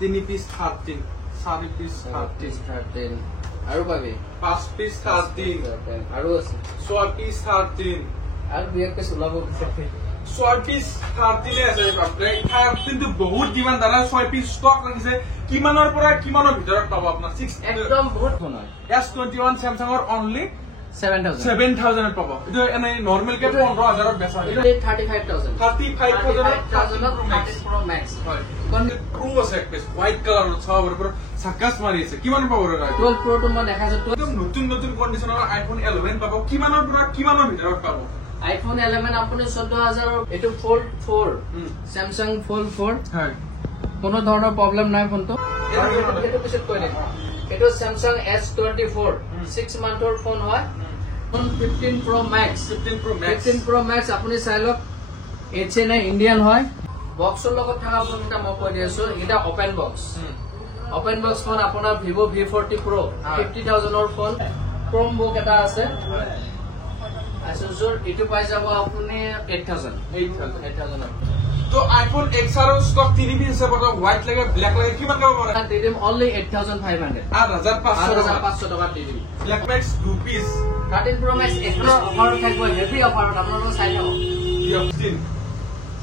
3 piece 13 4 piece 13 আৰু পাবি 5 piece 13 আৰু আছে 6 পিস 13 আৰু দুই এক পিস ওলাব বিচাৰি 6 পিস 13 আছে বাপৰে 13 তো বহুত ডিমান্ড দাদা 6 পিস ষ্টক লাগিছে কিমানৰ পৰা কিমানৰ ভিতৰত পাব আপোনাৰ 6 একদম বহুত ফোন হয় S21 Samsung only 7000 পাব এটো এনে নরমাল কে 15000 ত বেচা এটা 35000 Pro Max হয় কোন প্রো আছে এক পিস হোয়াইট কালার সব উপর সাকাস মারি আছে কিমান পাব রে 12 Pro তো মই দেখাইছো একদম নতুন নতুন কন্ডিশনৰ আইফোন 11 পাব কিমানৰ পৰা কিমানৰ ভিতৰত পাব আইফোন 11 আপুনি 14000 এটো Fold 4 Samsung Fold 4 হয় কোনো ধৰণৰ প্ৰবলেম নাই ফোনটো এটো পিছত কৈ দিম এটো Samsung S24 6 মান্থৰ ফোন হয় 15 Pro Max 15 Pro Max আপুনি চাই লওক HNI ইন্ডিয়ান হয় বক্সৰ লগত থকা ফোনটা মই কৈ দিছো এটা ওপেন বক্স ফোন আপোনাৰ Vivo V40 Pro 50000 ৰ ফোন Chromebook এটা আছে Asus এটো পাই যাব আপুনি 8000 তো আইফোন XR স্টক 3 পিস আছে বড় হোয়াইট লাগে ব্ল্যাক লাগে কিমান পাব পারে দিম only 8500 8500 টাকা দিম black max 2 piece 13 Pro Max extra offer থাকবে হেভি অফার আপনারা চাই নাও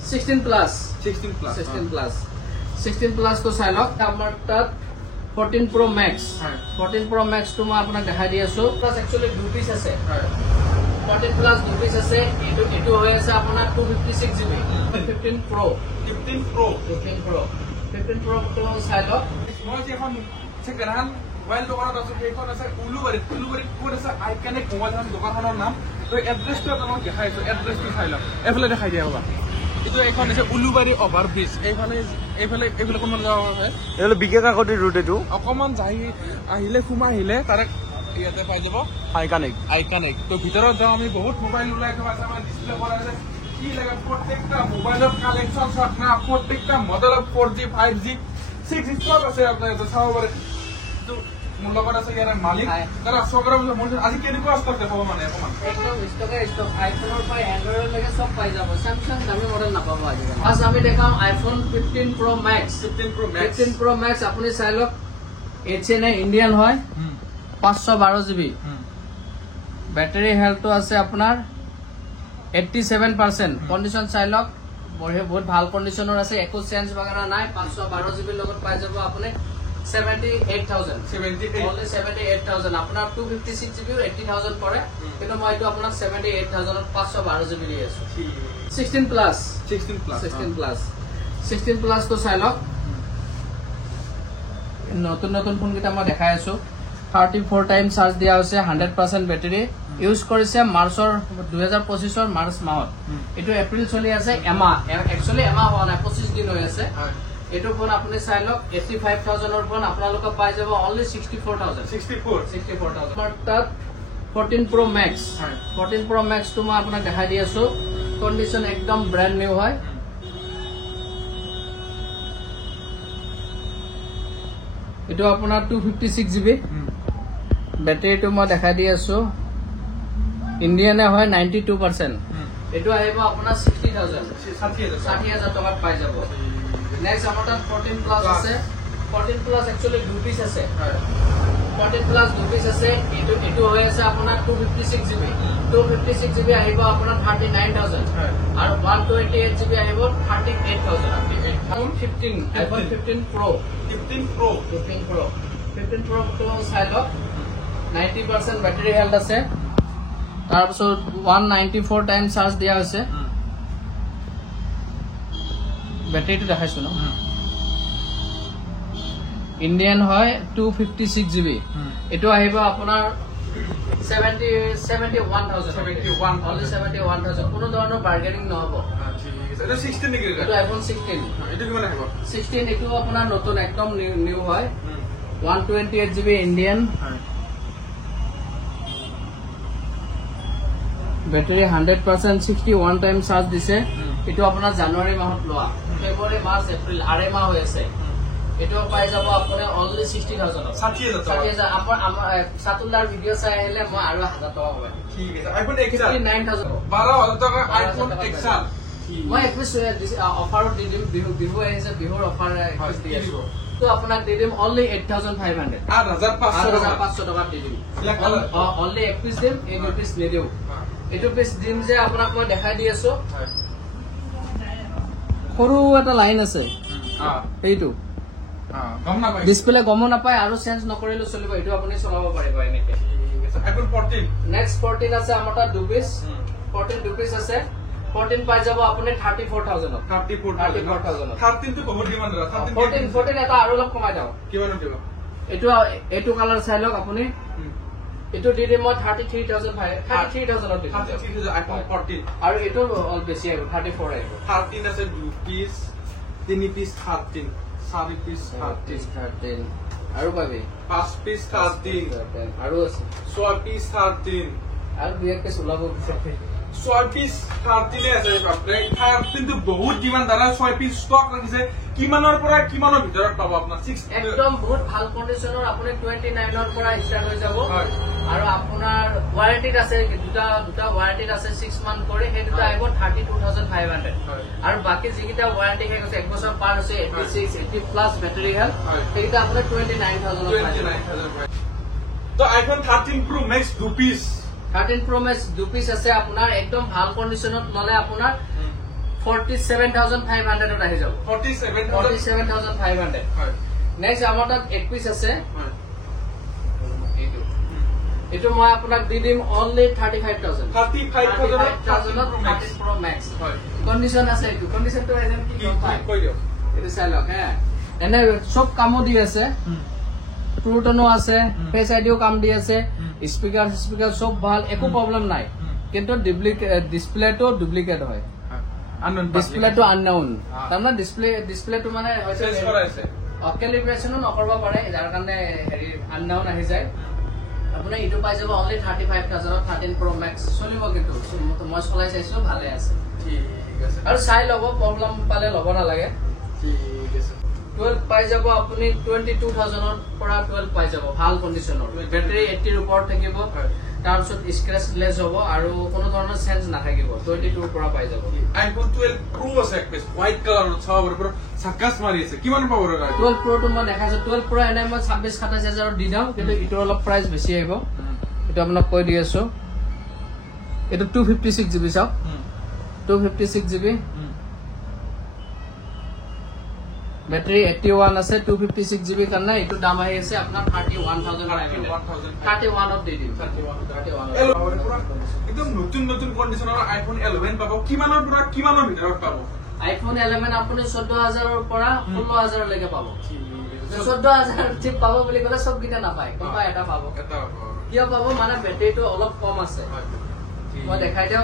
16 প্লাস তো চাই লওক আমাৰ তাত 14 Pro Max 14 Pro Max তো মই আপোনাক দেখাই দি আছো প্লাস একচুয়ালি 2 পিস আছে 14 প্লাস 2 পিস আছে এটো হৈ আছে আপোনাৰ 256 GB 15 Pro তো চাই লওক মই যে এখন সেকেন্ড হ্যান্ড মোবাইল দোকানত আছে সেইখন আছে উলুবাৰী কোন আছে আইকনিক মোবাইল দোকানখনৰ নাম তো এড্ৰেছটো আপোনাক দেখাইছো এড্ৰেছটো চাই লওক এফালে দেখাই দিয়া হ'ব এটো এখন আছে উলুবাৰী অভাৰ ব্ৰিজ এইফালে কোন যাব আছে এলে বিকে কাকতি ৰুট এটো অকমান যাই আহিলে খুমা আহিলে তাৰে ইয়াতে পাই যাব আইকনিক তো ভিতৰত যাও আমি বহুত মোবাইল উলাই থকা আছে আমাৰ ডিসপ্লে কৰা আছে কি লাগে প্ৰত্যেকটা মোবাইলৰ কালেকচন সব না প্ৰত্যেকটা মডেল 4G 5G 6G সব আছে আপোনাৰ তো চাব পাৰে তো মোৰ লগত আছে ইয়াৰ মালিক তাৰা সগৰ আজি কেনেকুৱা ষ্টক দেখাব মানে অকমান একদম ষ্টক আইফোনৰ পৰা এন্ড্ৰইড লৈকে সব পাই যাব স্যামসাং দামী মডেল নাপাব আজি আজ আমি দেখাম iPhone 15 Pro Max 15 Pro Max আপুনি চাই লওক HNI ইন্ডিয়ান হয় 512 GB ব্যাটারি হেলথ আছে আপোনাৰ 87% কন্ডিশন চাই লওক বহুত ভাল কন্ডিশনৰ আছে একো চেঞ্জ বাগৰা নাই 512 GB লগত পাই যাব আপুনি 78000 only 78000 আপোনাৰ 256 GB 80000 পৰে কিন্তু মই এটো আপোনাক 78000 ত 512 GB দি আছো 16 প্লাস তো চাই লওক নতুন ফোন কিটা মই দেখাই আছো 34 টাইম চাৰ্জ দিয়া হৈছে 100% ব্যাটাৰি ইউজ কৰিছে মাৰ্চৰ 2025 মাৰ্চ মাহত এটো এপ্ৰিল চলি আছে এমাহ একচুয়ালি এমাহ হোৱা নাই 25 দিন হৈ আছে এটো ফোন আপুনি চাই লওক 85000 ৰ ফোন আপোনালোক পাই যাব only 64000 তাত 14 Pro Max 14 Pro Max তো মই আপোনাক দেখাই দি আছো কন্ডিশন একদম ব্র্যান্ড নিউ হয় এটো আপোনাৰ 256 GB ব্যাটাৰিটো মই দেখাই দি আছো ইন্ডিয়ানে হয় 92% এটো আহিব আপোনাৰ 60000 টকাত পাই যাব নেক্সট আমাৰ তাত 14 প্লাস আছে 14 প্লাস একচুয়ালি 2 পিস আছে 14 প্লাস 2 পিস আছে এটো হৈ আছে আপোনাৰ 256 GB আহিব আপোনাৰ 39000 আৰু 128 GB আহিব 38000 iPhone 15 Pro 15 Pro তো চাই লওক 90% ব্যাটারি হেলথ আছে তাৰ পিছত 194 টাইম চাৰ্জ দিয়া হৈছে ব্যাটাৰিটো দেখাইছো ন ইন্ডিয়ান হয় 256 GB এটো আহিব আপোনাৰ 71000 only 71000 কোনো ধৰণৰ বাৰ্গেনিং নহব এটা 16 নেকি এটা আইফোন 16 এটা কিমান আহিব 16 এটো আপোনাৰ নতুন একদম নিউ হয় 128 GB ইন্ডিয়ান ব্যাটাৰি 100% 61 টাইম চাৰ্জ দিছে এটো আপোনাৰ জানুৱাৰী মাহত লোৱা ফেব্ৰুৱাৰী মাৰ্চ এপ্ৰিল আৰে মাহ হৈ আছে এটো পাই যাব আপুনি only 60000 60000 আমাৰ সাতুলাৰ ভিডিও চাই আহিলে মই আৰু 1000 টকা হ'ব ঠিক আছে আইফোন XR 59000 12000 টকা আইফোন XR মই একটু অফাৰ দি দিম বিহু আহিছে বিহুৰ অফাৰ দি আছো ফোনটো আপোনাক দি দিম অনলি 8500 8500 টকা দি দিম Black color? অনলি এক পিচ দিম এক পিচ নিদিও এইটো পিচ দিম যে আপোনাক মই দেখাই দি আছো সৰু এটা লাইন আছে এইটো গম নাপাই ডিসপ্লে গম নাপায় আৰু চেঞ্জ নকৰিলে চলিব এইটো আপুনি চলাব পাৰিব এনেকে iPhone 14 নেক্সট 14 আছে আমাৰ তাত দু পিচ 14 দু পিচ আছে 14 পাই যাব আপুনি 34000 34000 13 তো বহুত ডিমান্ড ৰা 14 এটা আৰু অলপ কমাই দাও কিমান দিব এইটো কালাৰ চাই লওক আপুনি এইটো দি দিম মই 33000 দিম 33000 iPhone 14 আৰু এইটো অলপ বেছি আহিব 34 আহিব 13 আছে 2 পিস 3 পিস 13 4 পিস 13 আৰু পাবি 5 পিস 13 আৰু আছে 6 পিস 13 আৰু দুইকে চলাব বিচাৰে 6 পিস 13 আছে বাপৰে 13 তো বহুত ডিমান্ড দ্বাৰা 6 পিস ষ্টক ৰাখিছে কিমানৰ পৰা কিমানৰ ভিতৰত পাব আপোনাৰ 6 একদম বহুত ভাল কন্ডিশনৰ আপুনি 29 ৰ পৰা ষ্টাৰ্ট হৈ যাব আৰু আপোনাৰ ওয়াৰেন্টিত আছে দুটা ওয়াৰেন্টিত আছে 6 মান্থ কৰি সেই দুটা আহিব 32500 আৰু বাকি যিকিটা ওয়াৰেন্টি হে গৈছে 1 বছৰ পাৰ হৈছে 86 80 প্লাছ বেটাৰী হেল্থ সেইটা আপোনাৰ 29000 তো iPhone 13 Pro Max 2 piece 13 Pro Max 2 piece আছে আপোনাৰ একদম ভাল কন্ডিশনত ললে আপোনাৰ 47500 আহি যাব 47500 হয় নেক্সট আমাৰ তাত এক পিস আছে এইটো মই আপোনাক দি দিম অনলি 35000 13 Pro Max হয় কন্ডিশন আছে এইটো কন্ডিশনটো এজন কি কৈ দিও এইটো চাই লওক হ্যাঁ এনে সব কামো দি আছে প্ৰুটনো আছে ফেস আইডিও কাম দি আছে স্পিকাৰ সব ভাল একো প্ৰবলেম নাই কিন্তু ডিসপ্লেটো ডুপ্লিকেট হয় ডিসপ্লেটো আননোন তাৰমানে ডিসপ্লেটো মানে চেঞ্জ কৰাইছে ক্যালিব্ৰেশনো নকৰব পাৰে যাৰ কাৰণে হেৰি আননোন আহি যায় আপুনি ইটো পাই যাব অনলি 35000 13 Pro Max চলিব কিন্তু মই চলাই চাইছো ভালে আছে ঠিক আছে আৰু চাই লব প্ৰবলেম পালে লব নালাগে ঠিক আছে 12 পাই যাব আপুনি 22000 ৰ পৰা 12 পাই যাব ভাল কন্ডিশনৰ বেটাৰী 80 ৰ ওপৰত থাকিব তাৰপিছত স্ক্ৰেচলেছ হ'ব আৰু কোনো ধৰণৰ চেঞ্জ নাথাকিব 22 ৰ পৰা পাই যাব iPhone 12 Pro আছে এক পিস হোয়াইট কালাৰৰ চাবৰ পৰা সাকাস মাৰি আছে কিমান পাব ৰ 12 Pro টো মই দেখাইছো 12 Pro এনে মই 26-27000 দি দাও কিন্তু ইটো অলপ প্ৰাইস বেছি আহিব এটা আপোনাক কৈ দি আছো এটা 256 GB চাওক 256 GB बैटरी 81 আছে 256 GB কাৰণে এটো দাম আহি আছে আপোনাৰ 31900 অফ দি দিম 31 একদম নতুন কন্ডিশনৰ iPhone 11 পাব কিমানৰ পৰা কিমানৰ ভিতৰত পাব iPhone 11 আপুনি 14000 ৰ পৰা 16000 লৈকে পাব 14000 চিপ পাব বুলি ক'লে সব গিটা নাপায় কোনবা এটা পাব কিয় পাব মানে বেটাৰীটো অলপ কম আছে মই দেখাই দিও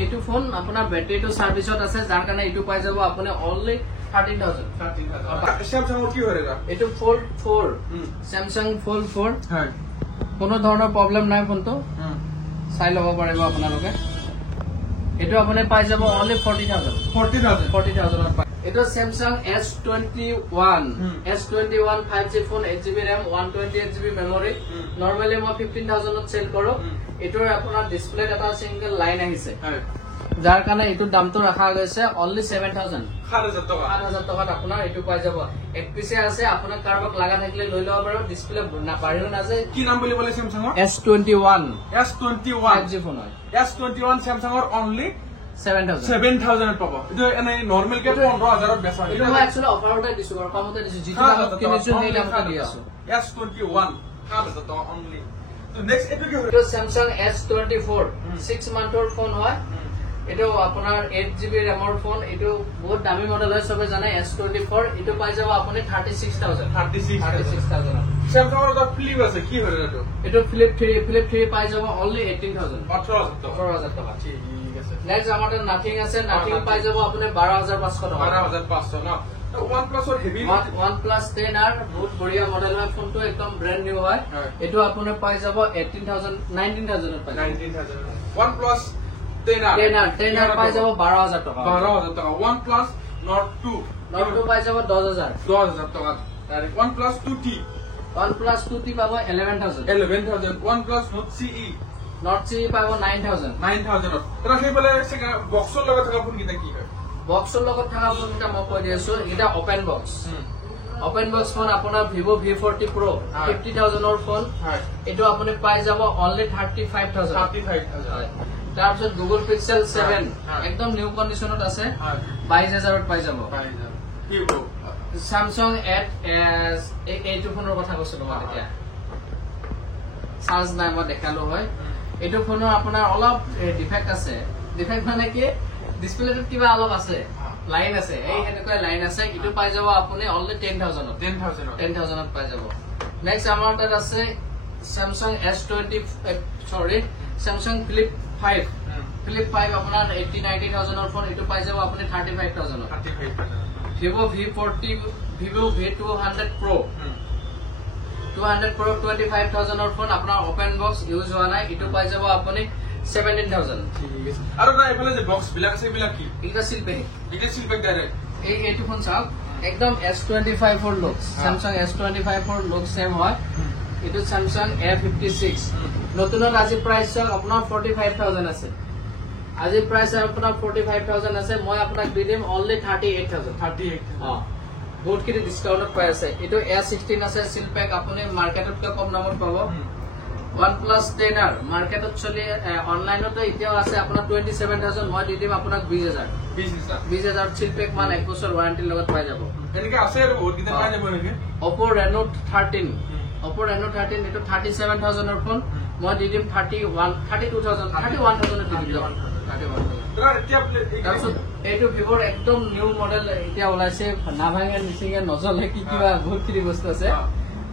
এইটো ফোন আপোনাৰ বেটাৰীটো সাৰ্ভিসত আছে যাৰ কাৰণে এইটো পাই যাব আপুনি অনলি 13000 Samsung কি হৰেগা এইটো Fold 4 Samsung Fold 4 হয় কোনো ধৰণৰ প্ৰবলেম নাই ফোনটো চাই ল'ব পাৰিব আপোনালোকে এইটো আপুনি পাই যাব অনলি 40000 পাই এইটো Samsung S21 5G phone 8GB RAM 128GB memory নৰমালি মই 15000 ত সেল কৰো এটোৰ আপোনাৰ ডিসপ্লে এটা সিঙ্গেল লাইন আহিছে যাৰ কাৰণে এটো দামটো ৰাখা গৈছে অনলি 7000 টকাত আপোনাৰ এটো পাই যাব এক পিছে আছে আপোনাৰ কাৰোবাক লাগা থাকিলে লৈ লব পাৰিব ডিসপ্লে না বাঢ়িও না যায় কি নাম বুলি বলে Samsung S21 5G ফোন হয় S21 Samsung অনলি 7000 পাব এটো এনে নরমাল কে 15000 ত বেচা হয় এটো মই একচুয়ালি অফাৰতে দিছো আৰু কমতে দিছো যেটো দামত কিনিছো সেই দামতে দি আছো S21 7000 টকা অনলি তো নেক্সট এটো কি হয় এটো Samsung S24 6 মান্থৰ ফোন হয় এটো আপোনাৰ 8GB RAM ৰ ফোন এটো বহুত দামী মডেল হয় সবে জানে S24 এটো পাই যাব আপুনি 36000 Samsung ৰ ফ্লিপ আছে কি হয় এটো ফ্লিপ 3 পাই যাব অনলি 18000 টকা ঠিক আছে নেক্সট আমাদের নাথিং আছে নাথিং পাই যাব আপুনি 12500 টকা 12500 না OnePlus ৰ হেভি OnePlus 10R বহুত বঢ়িয়া মডেল হয় ফোনটো একদম ব্র্যান্ড নিউ হয় এটো আপুনি পাই যাব 19000 19000 পাই 19000 OnePlus 10R পাই যাব 12000 টকা OnePlus Nord 2 পাই যাব 10000 টকা direct OnePlus 2T OnePlus 2T পাব 11000 OnePlus Nord CE Nord CE পাব 9000 এটা সেইফালে বক্সৰ লগত থকা ফোন কিটা কি হয় বক্সৰ লগত থকা ফোন কিটা মই কৈ দিছো এটা open box open box phone আপোনাৰ Vivo V40 Pro 50,000 ৰ ফোন হয় এটো আপুনি পাই যাব অনলি 35,000 35,000 তাৰপিছত Google Pixel 7 একদম নিউ কন্ডিশনত আছে 22,000 ত পাই যাব Vivo Samsung এইটো ফোনৰ কথা কৈছো তোমাক এতিয়া চাৰ্জ নাই মই দেখালো হয় এইটো ফোনৰ আপোনাৰ অলপ ডিফেক্ট আছে ডিফেক্ট মানে কি ডিসপ্লেটোত কিবা অলপ আছে লাইন আছে এই হেনেকৈ লাইন আছে ইটো পাই যাব আপুনি অনলি 10,000 ত পাই যাব নেক্সট আমাৰ তাত আছে Samsung Samsung Flip 5 আপোনাৰ 80-90,000 ৰ ফোন ইটো পাই যাব আপুনি 35,000 Vivo V40 Vivo V200 Pro 25,000 ৰ ফোন আপোনাৰ ওপেন বক্স ইউজ হোৱা নাই ইটো পাই যাব আপুনি 17,000 আৰু না এফালে যে বক্স বিলাক আছে বিলাক কি এটা সিলপেক ডাইৰেক্ট এইটো ফোন চাওক একদম S25 for look Samsung S25 for look same হয় ইটো Samsung A56 নতুনত আজি প্ৰাইস চাওক আপোনাৰ 45,000 আছে আজি প্ৰাইস আপোনাৰ 45,000 আছে মই আপোনাক দি দিম অনলি 38,000 বহুত কিটি ডিসকাউন্টত পাই আছে এটো A16 আছে সিলপেক আপুনি মাৰ্কেটত কম দামত পাব OnePlus 10R মাৰ্কেটত চলি অনলাইনত এতিয়াও আছে আপোনাৰ 27,000 মই দি দিম আপোনাক 20,000 চিলপেক মান 1 বছৰ ওয়াৰেন্টি লগত পাই যাব এনেকে আছে আৰু বহুত কিটা পাই যাব নেকি Oppo Reno 13 এটো 37,000 ৰ ফোন মই দি দিম 31,000 দি দিম এইটো ভিভোৰ একদম নিউ মডেল এতিয়া ওলাইছে না ভাঙে নিচিঙে নজলে কি কিবা বহুত কিটি বস্তু আছে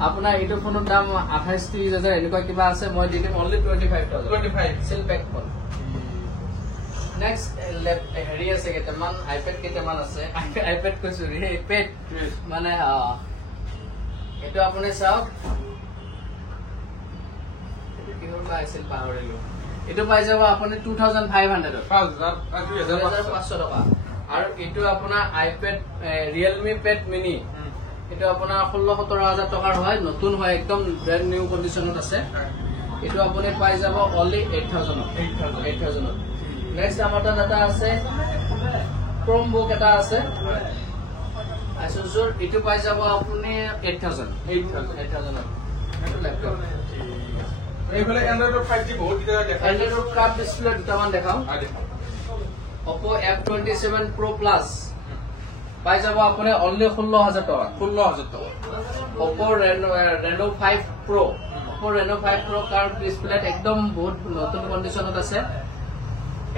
আপোনাৰ এইটো ফোনৰ দাম 28,000-30,000 এনেকুৱা কিবা আছে মই দি দিম অনলি 25,000 সিলপেক ফোন নেক্সট হেৰি আছে কেইটামান আইপ্যাড কেইটামান আছে আইপ্যাড কৈছো আইপ্যাড মানে এটো আপুনি চাওক এটো কিহৰ বা আছিল পাহৰিলো এটো পাই যাব আপুনি 2,500 2,500 টকা আৰু এটো আপোনাৰ আইপ্যাড Realme Pad Mini এটো আপোনাৰ 16-17,000 টকাৰ হয় নতুন হয় একদম ব্র্যান্ড নিউ কন্ডিশনত আছে এটো আপুনি পাই যাব অনলি 8,000 নেক্সট আমাৰ তাত এটা আছে Chromebook এটা আছে Asusৰ এটো পাই যাব আপুনি 8,000 এটো ল্যাপটপ এইফালে Android 5G বহুত কিটা দেখা Android কাপ ডিসপ্লে দুটামান দেখাও Oppo F27 Pro Plus পাই যাব আপুনি অনলি 16,000 টকা Oppo Reno 5 Pro curve display একদম বহুত নতুন কন্ডিশনত আছে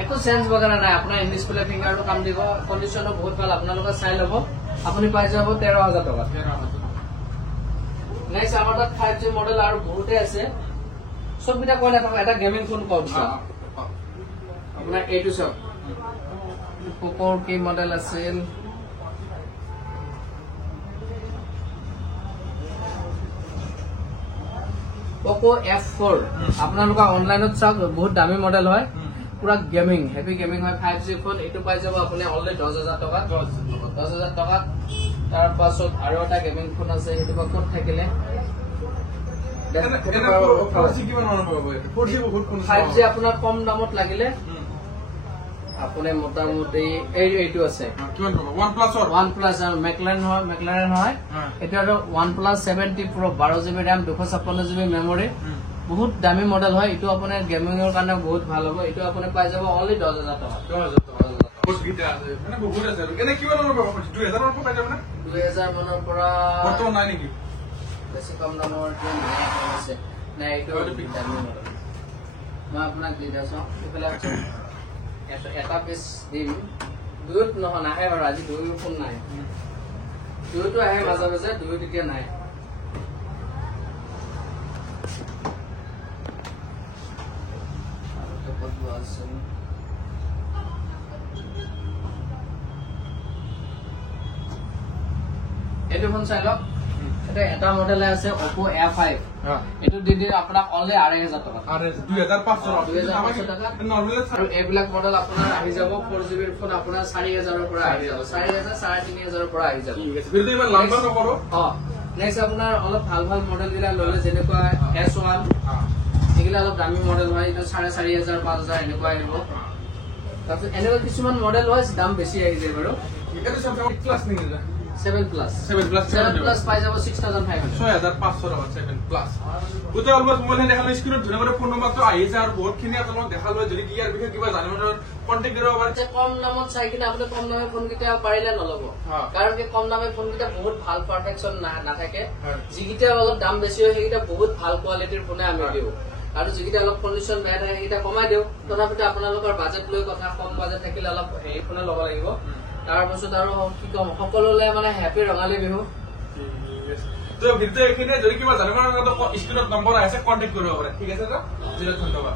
একো চেঞ্জ বগৰা নাই আপোনাৰ ইন ডিসপ্লে ফিঙ্গাৰটো কাম দিব কন্ডিশনো বহুত ভাল আপোনালোকে চাই লব আপুনি পাই যাব 13,000 টকা নেক্সট আমাৰ তাত 5G মডেল আৰু বহুতে আছে সবটা কোৱা নাই এটা গেমিং ফোন পাব আপোনাৰ এইটো সব Poco কি মডেল আছিল Poco F4 আপোনালোকে অনলাইনত চাওক বহুত দামী মডেল হয় পুরা গেমিং হেভি গেমিং হয় 5G ফোন এটো পাই যাব আপুনি অনলি 10,000 টকা 10,000 টকা তাৰ পাছত আৰু এটা গেমিং ফোন আছে এটো ক'ত থাকিলে 5G আপোনাৰ কম দামত লাগিলে আপুনি মোটামুটি এইটো আছে কিমান পাব OnePlus আৰু McLaren হয় এটা আৰু OnePlus 70 Pro 12GB RAM 256GB memory বহুত দামী মডেল হয় এটো আপোনাৰ গেমিংৰ কাৰণে বহুত ভাল হ'ব এটো আপুনি পাই যাব অনলি 10,000 টকা বহুত গিটা আছে মানে বহুত আছে এনে কিমান নম্বৰ পাব 2000 ৰ পৰা পাই যাব না 2000 মানৰ পৰা বৰ্তমান নাই নেকি বেছি কম দামৰ আছে নাই এটো দামী মডেল মই আপোনাক দি দিছো এফালে এটা পিস দিম দুইত নহয় নাহে বাৰু আজি দুই ফোন নাই দুইটো আহে মাজে মাজে দুই তেতিয়া নাই এইটো ফোন চাই লওক এটা মডেল আছে Oppo A5 এটো দি দিম আপোনাক অনলি 2,500 টকা 2,500 টকা নরমাল আৰু এইবিলাক মডেল আপোনাৰ আহি যাব 4GB ৰ ফোন আপোনাৰ 4,000 ৰ পৰা আহি যাব 4,000 3,500 ৰ পৰা আহি যাব বিলটো ইমান লম্বা নকৰো নেক্সট আপোনাৰ অলপ ভাল ভাল মডেল গিলা ললে যেনেকুৱা S1 এগুলা অলপ দামী মডেল হয় এটা 4,500 5,000 এনেকুৱা আহিব তাৰপিছত এনেকুৱা কিছুমান মডেল হয় দাম বেছি আহি যায় বাৰু এটা Samsung ক্লাস নিয়ে যা 7 প্লাস 7 প্লাস 7 প্লাস পাই যাব 6500 6500 টাকা 7 প্লাস গোটেই অলমোস্ট মোবাইল দেখালো স্ক্ৰিনত ধুনীয়া কৰি ফোন নম্বৰটো আহিছে আৰু বহুতখিনি আপোনালোকক দেখালো যদি ইয়াৰ বিষয়ে কিবা জানিব কন্টেক্ট কৰিব পাৰে যে কম দামত চাই কিনে আপুনি কম দামে ফোন কেইটা পাৰিলে নলব কাৰণ কি কম দামে ফোন কেইটা বহুত ভাল পাৰফেকশন নাথাকে যিকেইটা অলপ দাম বেছি হয় সেইকেইটা বহুত ভাল কোৱালিটিৰ ফোনে আমি দিওঁ আৰু যিকেইটা অলপ কণ্ডিশ্যন বেয়া থাকে সেইকেইটা কমাই দিওঁ তথাপিতো আপোনালোকৰ বাজেট লৈ কথা কম বাজেট থাকিলে অলপ হেৰি ফোনে ল'ব লাগিব তাৰপিছত আৰু কি কম সকলোলৈ মানে হেপী ৰঙালী বিহু তো ভিডিঅ' এইখিনিয়ে যদি কিবা জানিব স্ক্ৰিনত নম্বৰ আহিছে কন্টেক্ট কৰিব পাৰে ঠিক আছে ধন্যবাদ